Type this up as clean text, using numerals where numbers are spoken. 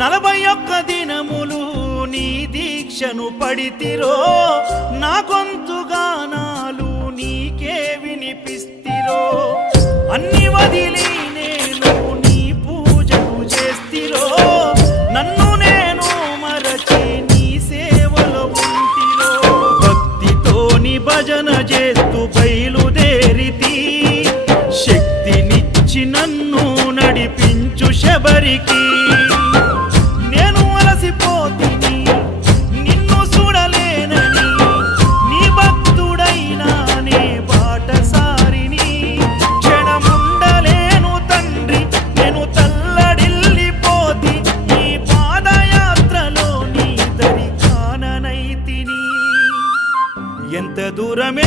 41 దినములు నీ దీక్షను పడితిరో, నా గొంతుగానాలు నీకే వినిపిస్తిరో, అన్ని వదిలి నేను నీ పూజలు చేస్తిరో, నన్ను నేను మరచి నీ సేవలో ఉంటిరో. భక్తితోని భజన చేస్తూ బయలుదేరితి, శక్తినిచ్చి నన్ను నడిపించు శబరికి. నేను అలసిపోతిని నిన్ను చూడలేనని, నీ భక్తుడైనా నే బాటసారిని. క్షణముండలేను తండ్రి నేను తల్లడిల్లిపోతి, ఈ పాదయాత్రలో నీ దరి కాననైతిని. ఎంత దూరం